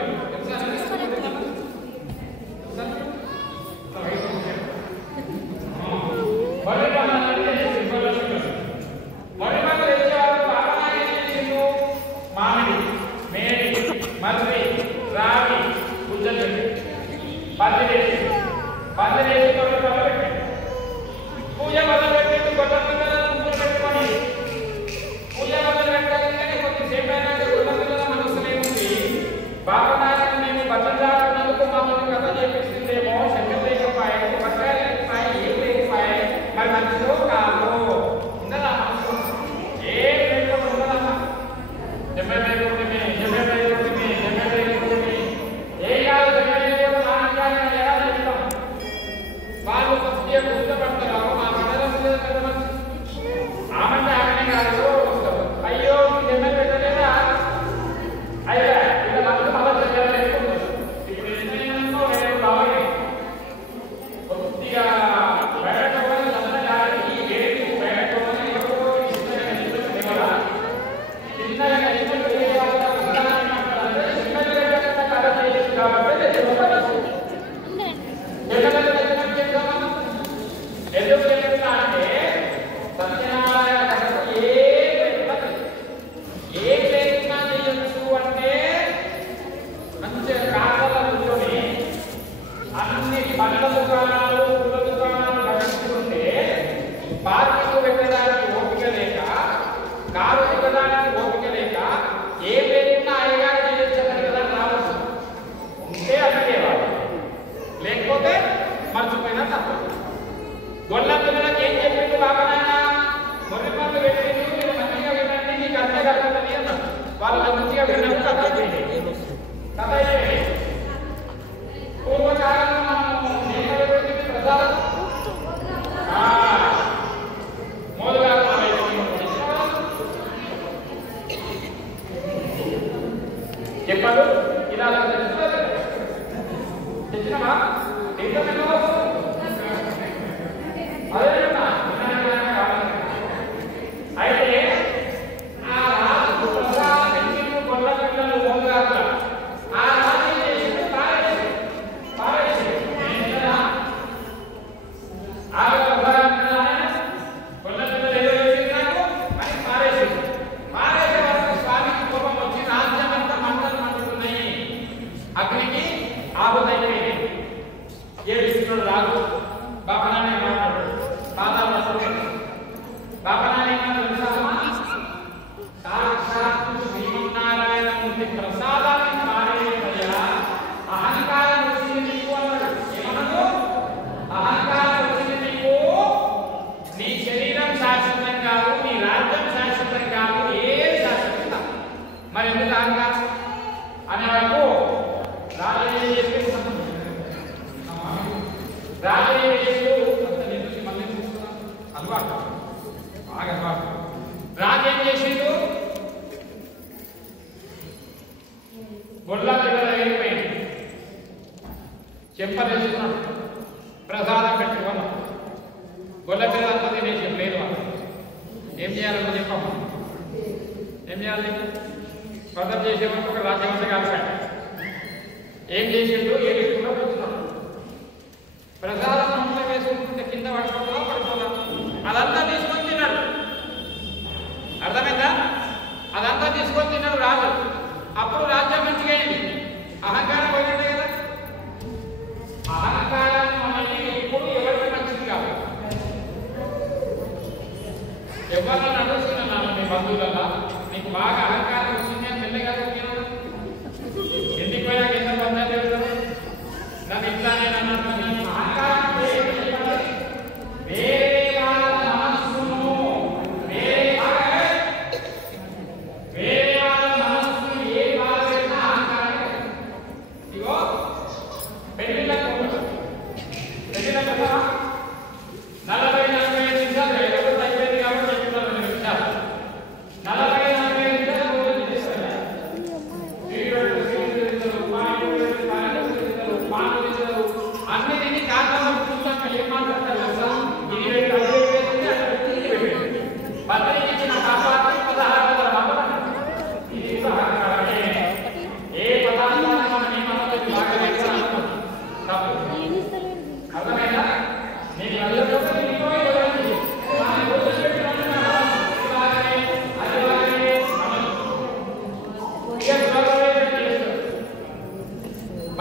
మామిడి, మేడి, మర్రి, రావి, గుజ్జలు పందిరేసి పూజ మొదలు పెట్టి కొత్త పిల్లలను పూజ పెట్టుకొని పూజ మొదలు పెట్టాలి. కానీ కొద్దిసేపు అయినాక కొత్త పిల్లల మనసులే ఉంది. బాబనాయన మేము బట్టలాడుతున్నందుకు మమ్మల్ని కథ చేపిస్తుందేమో, శక్తి లేకపోయాయి, బట్టలు లేకపోయాయి, ఏం లేకపోయాయి, మరి మంచిదో కాదు ఉండదా మనసు? ఏం లేకుండా ఉండదమ్మా. వాళ్ళు కొద్దిగా గుర్తుపడతారు. మా మండలం ఆమె ఆమె కాదు, అయ్యో జమ్మె పెట్టలేదా అయ్యా ఇలా మనసు మళ్ళా చెప్పాలి. ఇప్పుడు ఎందుకో బాగా కొద్దిగా బయటకోవాలి సందడానికి ఏడు బయటకోవాలి ఎందుకు చెప్తున్నా అంటే సత్యనారాయణ ఏ లేకుండా చేయొచ్చు అంటే మంచిగా కాళ్ళ కూర్చొని అన్ని పండ్ల దుకాణాలు, పుల్ల దుకాణాలు గడిచుకుంటే పార్కింగ్ పెట్టడానికి ఓపిక లేక, కారు దిగడానికి ఓపిక లేక, ఏం లేకుండా అయ్యగారు చేయొచ్చని కదా రావచ్చు. ఉంటే అడిగేవాడు, లేకపోతే మర్చిపోయినా తప్పదు. గొల్ల పిల్లలకి ఏం చెప్పిండు బాబానాయన? మొర్రి పనులు పెట్టిండు, మీరు మంచిగా వినండి, నీకు అంతే కలుగుతుంది అన్నాడు. వాళ్ళు మంచిగా విన్నప్పుడు కథ అయిపోయింది. కథ అయిపోయింది. పూర్వకాలంలో మనం దేశాలు పెట్టింది ప్రసాదం మోదుగా చెప్పాడు. ఇలా తెచ్చినమా అయితే ఆ రాజు ప్రసాదం గొల్ల పిల్లలు మోదుగా ఆ రాజు చేసింది పారేసి గొల్ల పిల్లలు ఏదో చేసినారు అని పారేసే వరకు స్వామికి కోపం వచ్చి రాజ్యం అంతా మంటలు మండుతున్నాయి, అగ్నికి ఆబుదైపోయింది. ఏడుస్తున్నాడు రాజు. బాబనానే మాట్లాడు, బాబనానే సాక్షాత్తు శ్రీమన్నారాయణమూర్తి ప్రసాదాన్ని పారేయ అహంకారం వచ్చింది నీకు అన్నాడు. ఏమన్నాడు? అహంకారం వచ్చింది నీకు, నీ శరీరం శాశ్వతం కాదు, నీ రాజ్యం శాశ్వతం కాదు, ఏది శాశ్వతం కాదు. మరి ఎందుకు అహంకారం అనే వరకు రాజయ్య చెప్పి అలవాటు బాగా అలవాటు. రాజు ఏం చేసిండు? గొల్ల పిల్లలు అయిపోయింది, చెంపలేస్తున్నాడు, ప్రసాదం పెట్టుకున్నాం. గొల్ల పిల్లలంతా తినేసి లేదు. ఏం చేయాలంటే చెప్పమ్మా, ఏం చేయాలి? ప్రసాదం చేసేవాళ్ళు ఒక రాజ్యమంతా కాల్చాడు. ఏం చేసిండు? ఏడుకుండా కూర్చున్నాడు. ప్రసాదం నోట్లో వేసుకుంటే కింద పడిపోతుందా? అదంతా తీసుకొని తిన్నాడు. అర్థమైందా? అదంతా తీసుకొని తిన్నాడు రాజు. అప్పుడు రాజ్యం మంచిగా అయింది. అహంకారం పోయినట్టే కదా.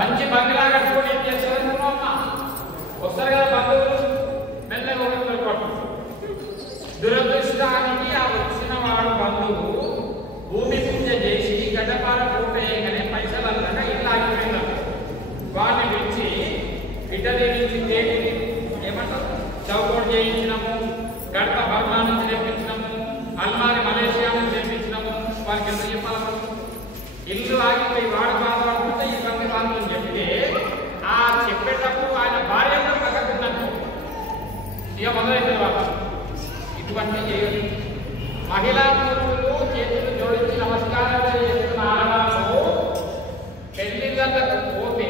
మంచి బంగ్లా కట్టుకొని ఏం చేస్తారనుకున్నాం అమ్మ? వస్తారు కదా బంధువులు, మెల్లగా ఒకరు దురదృష్టానికి ఆ వచ్చిన వాడు బంధువు భూమి పూజ చేసి గడ్డపాల పూట వేయగానే పైసలు అన్నాక ఇల్లు ఆగిపోయినారు. వాడిని పిలిచి ఇటలీ నుంచి తేలి ఏమంటారు చౌకోట్ చేయించినాము, గడప బర్మా నుంచి తెప్పించినాము, అల్మారి మలేషియా నుంచి తెప్పించినాము. వారికి ఎంత చెప్పాలి? ఇల్లు ఆగిపోయి వాడు బాధపడుతుంటే ఈ బంధు బాధలు చెప్తే ఆ చెప్పేటప్పుడు ఆయన భార్య పక్కకున్నట్టు ఇక మొదలైతే వాళ్ళు ఇటువంటి చేయదు. మహిళా పురుషులు చేతులు జోడించి నమస్కారం చేస్తున్న ఆడవాళ్ళు పెళ్లిళ్ళకు పోతే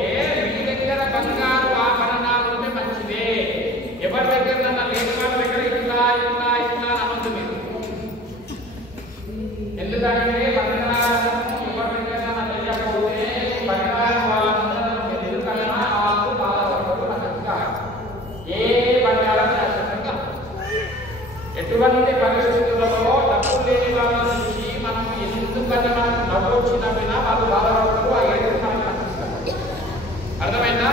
మీ దగ్గర బంగారు ఆభరణాలు ఉంటే మంచిదే. ఎవరి దగ్గర లేని వాళ్ళ దగ్గర ఇట్లా ఇట్లా ఇట్లా అనొద్దు మీరు. ఎందుకంటే బంగారం ఎవరి దగ్గర తెలియకపోతే బంగారం వాళ్ళందరూ ఎందుకన్నా వాళ్ళు బాధపడదు. ఏ బంగారం ఎటువంటి పరిస్థితులలో డబ్బు లేని వాళ్ళ నుంచి మనం ఎందుకంటే మనం డబ్బు వచ్చినా వాళ్ళు బాధపడతారు. ఆ ఏడు మనకు కనిపిస్తారు. అర్థమైందా?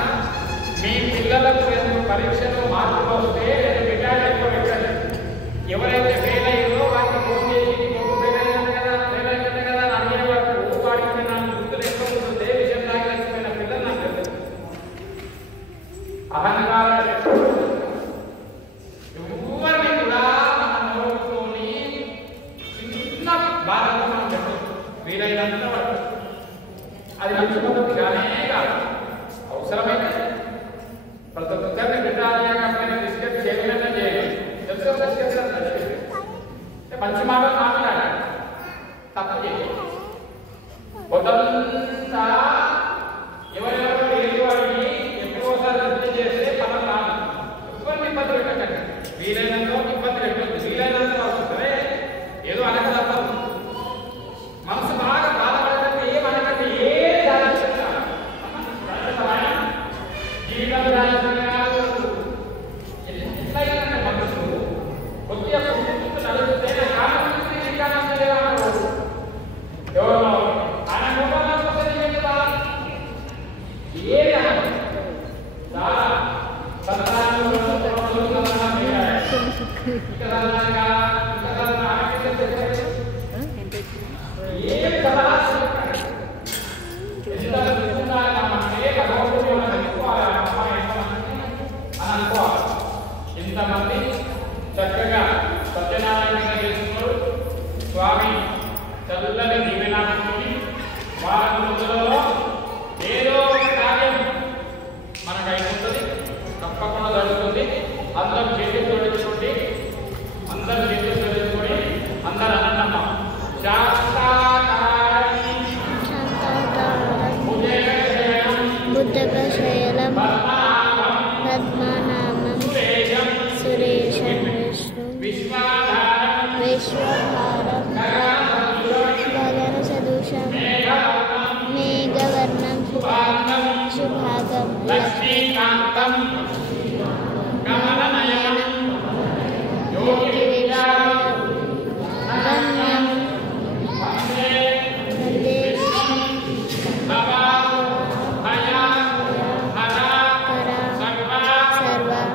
మీ పిల్లలకు రెండు పరీక్షలు మార్కులు వస్తే బిడ్డలు ఎక్కువ పెట్టండి. ఎవరైతే ఫెయిల్ అయ్యిందో వాటిని ఫోన్ చేసి ఫెయిల్ అయ్యాను కదా అని అడిగే వరకు వాడికి నాకు గుర్తులు ఎక్కువ ఉంటుంది. విషయం తాగిపోయిన పిల్లలు నాకు తెలుసు. అహంకారం ఎవరిని కూడా మన నోరుతోని చిన్న బాధతో మనం పెట్టదు. వీలైనంత వరకు అది మంచి పద్ధతి కానే కాదు. అవసరమైతే ప్రతి ఒక్కరిని బిడ్డాలయాన్ని డిస్కస్ చేయలేదని చేయాలి. తెలుసు మంచి మాటలు మాట్లాడాలి, తప్పు చేయాలి. పొద్దంతా ఎవరెవరు ఏది వాడిని ఎక్కువసారి వృద్ధి చేస్తే పనులు రాదు. ఎవరిని ఇబ్బంది పెట్టకండి. వీలైనంత ఇబ్బంది పెట్టద్దు. వీలైనంత వస్తుంటే ఏదో అనక తప్పదు. మనసు బాగా బాధపడకండి. ఏమనకండి. ఏ జీవితం ఎట్లయినా మనసు కొద్దిగా నడిపితే ఎవరో ఆయన ఇంతమంది చక్కగా సత్యనారాయణ చేసుకున్నారు. స్వామి చల్లని దీవెనాన్ని వారం రోజులలో ఏదో ఒక కార్యం మనకు అయిపోతుంది, తప్పకుండా జరుగుతుంది. అందరూ చేతులు జోడించుకోండి. అందరూ చేతులు జోడించుకొని అందరూ అన్నమ్మ బుద్ధకశయలం పద్మనాభం సురేశం విశ్వభారం గగన సదృశం మేఘవర్ణం శుభాగం లక్ష్మీకాంతం కమలనయనం గమ్యం వందే విష్ణుం సర్వ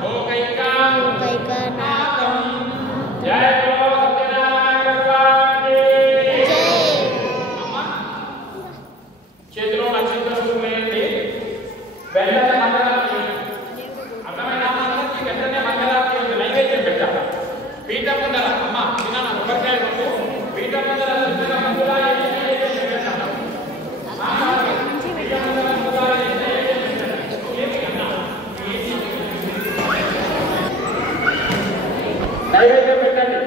లోకైకనాథం. జై చేతిలో నక్షత్రం వేయండి. వెంటనే మంగళారతి అర్థమైన వెంటనే మంగళారతి నైవేద్యం పెట్టాలి. పీఠం ముందర అమ్మ తిన్నాను కొబ్బరికాయ కొట్టు. పీఠం ముందర పెద్దగా మందులా నైవేద్యం పెట్టాలి. పీఠం ముందర మందులా నైవేద్యం పెట్టాలి. నైవేద్యం పెట్టండి.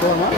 పోమా